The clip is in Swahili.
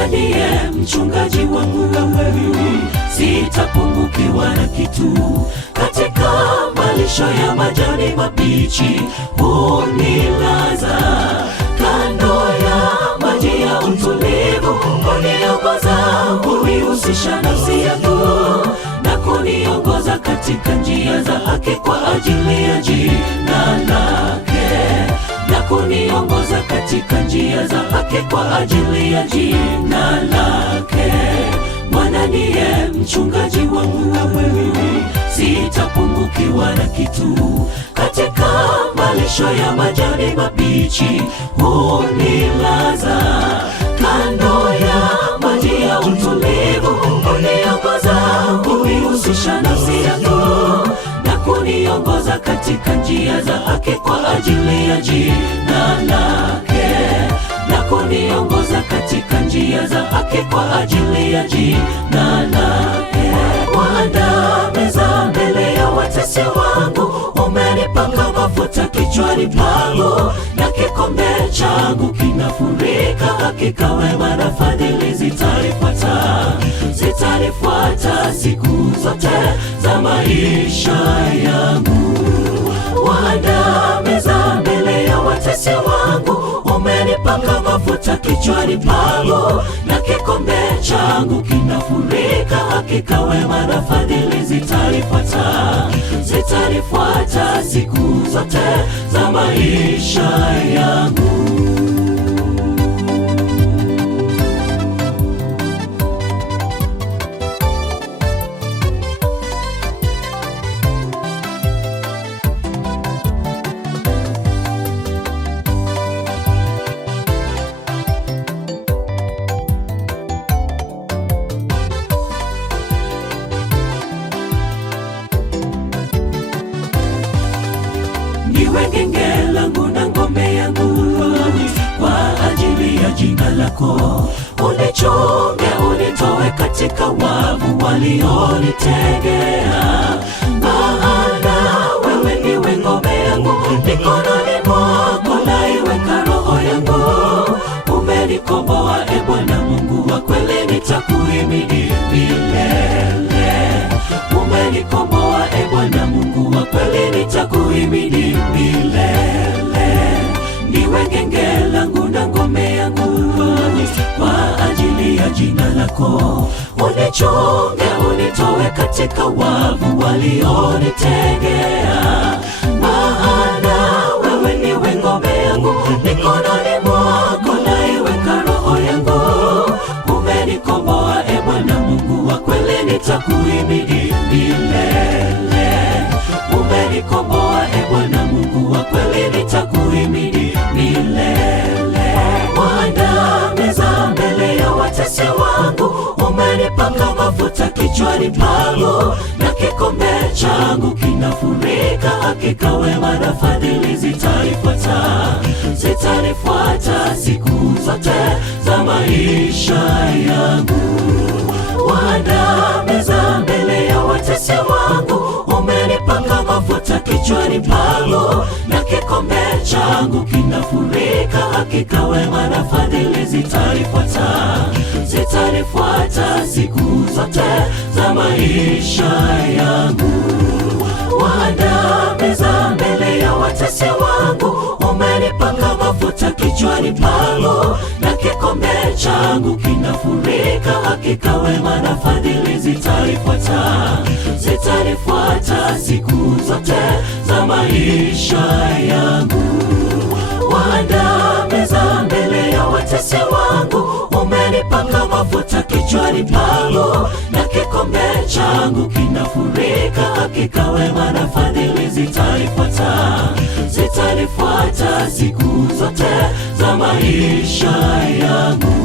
Bwana ndiye mchungaji wangu, sitapungukiwa na kitu. Katika malisho ya majani mabichi hunilaza, kando ya maji ya utulivu huniongoza. Hunihusisha nafsi yangu na kuniongoza katika njia za haki kwa ajili ya jina lake, na kuniongoza katika njia za haki kwa ajili ya jina lake. Bwana ndiye mchungaji wangu, sitapungukiwa na kitu. Katika malisho ya majani mabichi hunilaza, kando ya maji ya utulivu huniongoza. Hunihusisha nafsi yangu na kuniongoza katika njia za haki kwa ajili ya jina lake, na kuniongoza katika njia za haki kwa ajili ya jina lake. Waandaa meza mbele ya watesi wangu, umenipaka mafuta kichwani pangu, na kikombe changu kinafurika. Hakika wema na fadhili zitanifuata siku zote za maisha yangu. Waandaa meza mbele ya watesi wangu, umenipaka mafuta kichwani pangu, na kikombe changu kinafurika. Hakika wema na fadhili zitanifuata siku zote za maisha yangu. Niwe genge langu na ngome yangu, kwa ajili ya jina lako. Unichunge, unitoe katika wavu walionitegea, maana wewe ndiwe ngome yangu. Mikononi mwako naiweka roho yangu. Umenikomboa, e Bwana Mungu wa kweli, nitakuhimidi milele. Umenikomboa, e Bwana Mungu wa kweli, nitakuhimidi milele. Niwe genge langu na ngome yangu, kwa ajili ya jina lako. Unichunge, unitoe katika wavu walionitegea, maana wewe ndiwe ngome yangu. Mikononi mwako naiweka roho yangu. Umenikomboa, e Bwana Mungu wa kweli, nitakuhimidi milele. Umenikomboa, e Bwana Mungu wa kweli, nitakuhimidi milele. Waandaa meza mbele ya watesi wangu, umenipaka mafuta kichwani pangu, na kikombe changu kinafurika. Hakika wema na fadhili zitanifuata siku zote za maisha yangu. Waandaa meza mbele ya watesi wangu, umenipaka mafuta kichwani pangu, na kikombe changu kinafurika. Hakika wema na fadhili zitanifuata siku zote za maisha yangu. Waandaa meza mbele ya watesi wangu, umenipaka mafuta kichwani pangu, na kikombe changu kinafurika. Hakika wema na fadhili zitanifuata siku zote za maisha yangu. Waandaa meza mbele ya watesi wangu, umenipaka mafuta kichwani pangu, na kikombe changu kinafurika. Hakika wema na fadhili zitanifuata siku zote za maisha yangu.